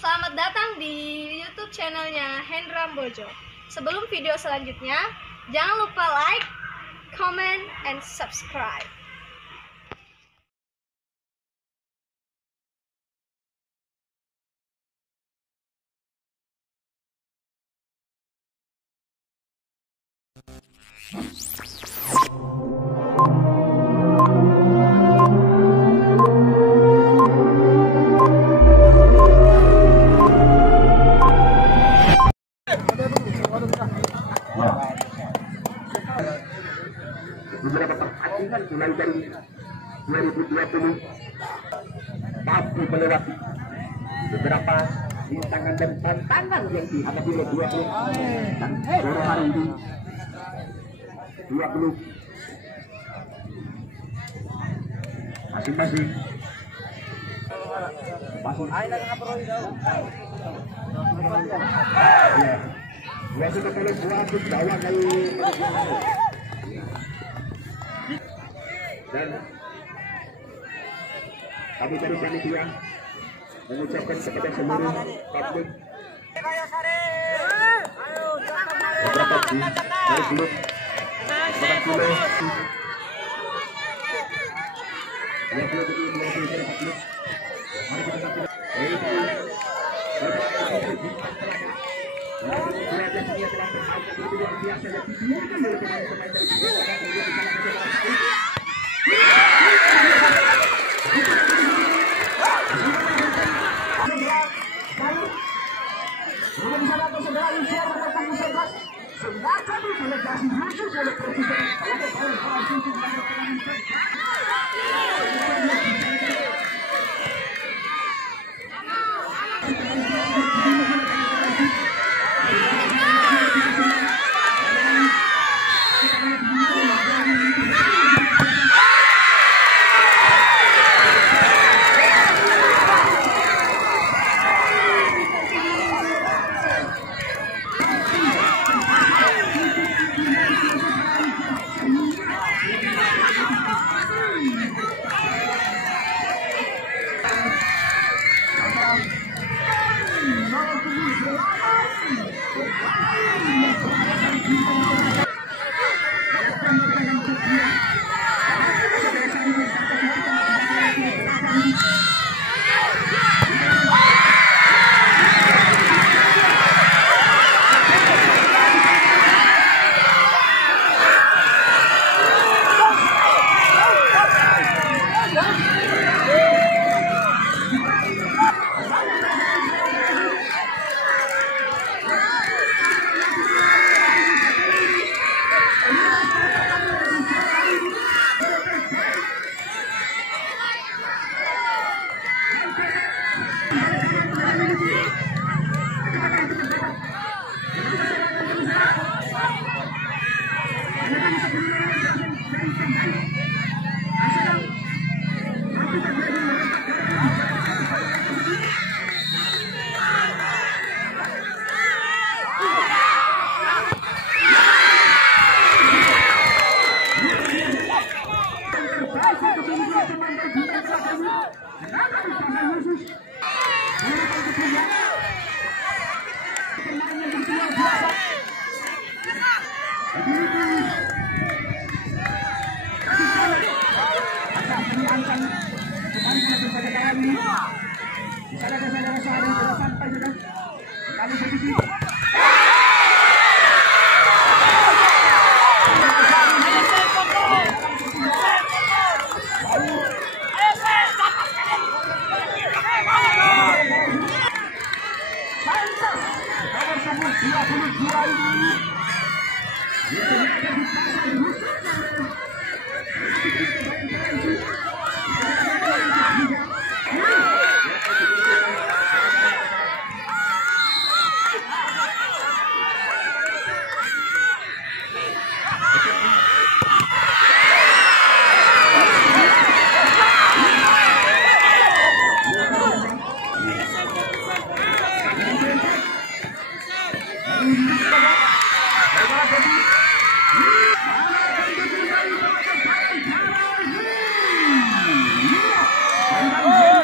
Selamat datang di YouTube channelnya Hendra Bojo. Sebelum video selanjutnya, jangan lupa like, comment, and subscribe. Beberapa pertandingan mulai dari 2020 tapi melewati beberapa rintangan dan tantangan yang dihadapi oleh 20 dan sore hari ini 20 masing-masing sudah boleh buat Jawa kali dan kami dari panitia mengucapkan kepada seluruh publik beberapa dari klub yang belum diikuti klub mari kita saksikan luar biasa dan ditunjukkan oleh pemain-pemain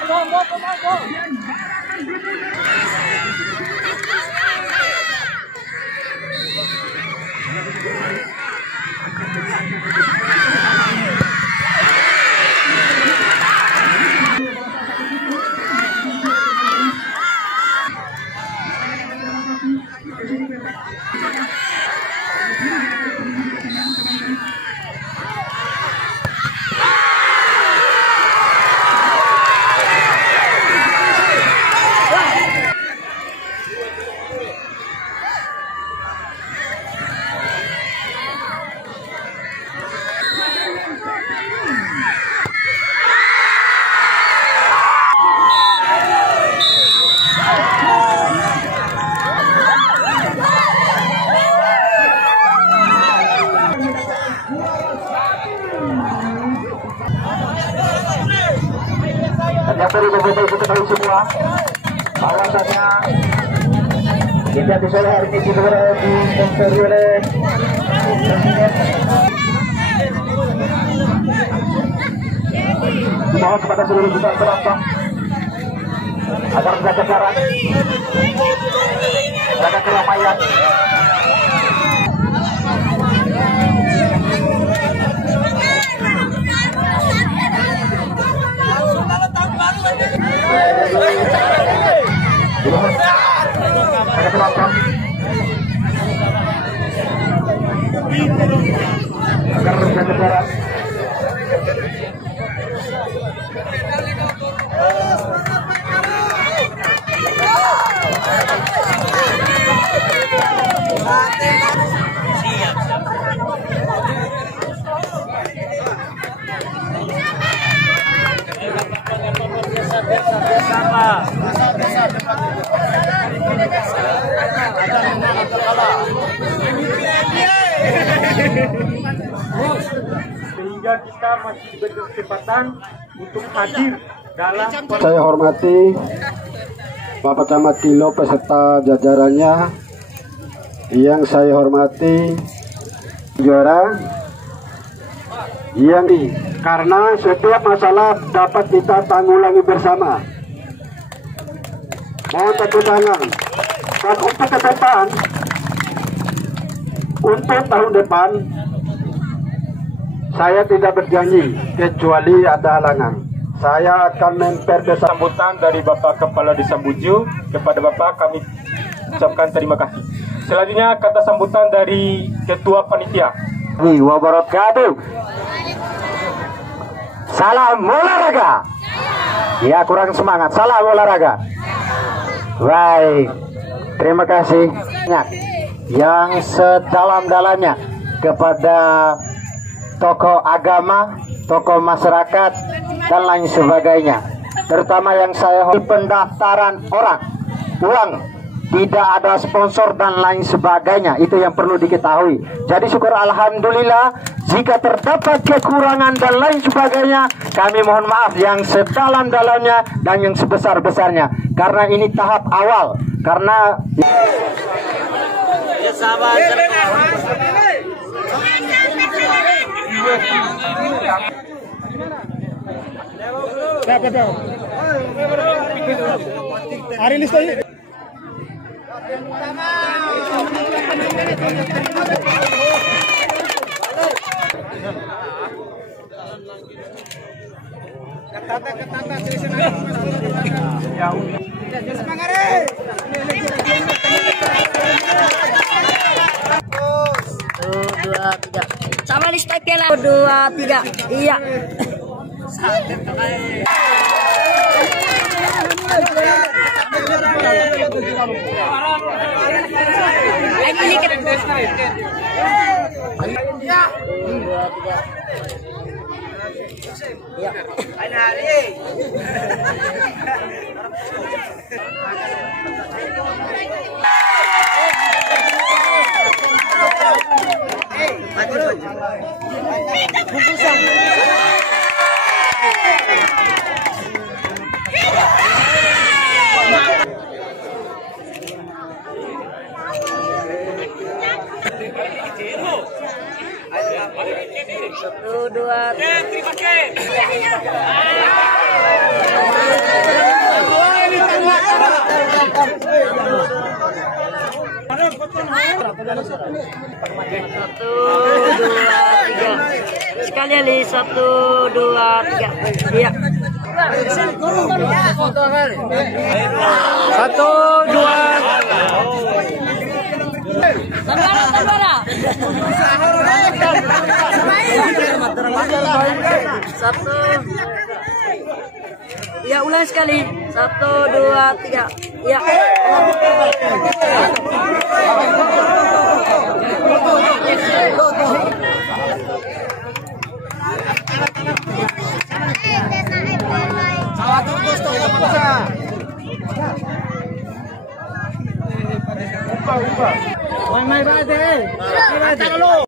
Go, go, go, go, go. yang perlu Bapak-Ibu ketahui semua bahwasannya hingga di sore hari ini disponsori oleh Presiden. Mohon kepada seluruh juta penonton agar menjaga jarak, jaga keramaian. Jaga penonton agar menjaga jarak. Sehingga kita masih diberi kesempatan untuk hadir dalam. Saya hormati Bapak Camat Kilo beserta jajarannya, yang saya hormati juara yang karena setiap masalah dapat kita tanggulangi bersama. Mohon tepuk tangan. Dan untuk ke depan, untuk tahun depan, saya tidak berjanji kecuali ada halangan. Saya akan memperbaiki Sambutan dari Bapak Kepala Desa Buju kepada Bapak kami ucapkan terima kasih. Selanjutnya kata sambutan dari Ketua Panitia. Wabarakatuh. Salam olahraga. Ya, kurang semangat. Salam olahraga. Baik. Terima kasih yang sedalam-dalamnya kepada tokoh agama, tokoh masyarakat, dan lain sebagainya. Terutama yang saya hormati pendaftaran orang, uang, tidak ada sponsor dan lain sebagainya. Itu yang perlu diketahui. Jadi syukur alhamdulillah. Jika terdapat kekurangan dan lain sebagainya, kami mohon maaf yang sedalam-dalamnya dan yang sebesar-besarnya. Karena ini tahap awal. Karena Ya sabar. Hari list aja. Sama list type ya 2, 3. Iya. Satu, dua, sekali Ali 1, 2, 3. Iya. 1, 2. Satu. Ya, ulang sekali. 1, 2, 3. Ya. Mai mai ba deh. Mai ba deh.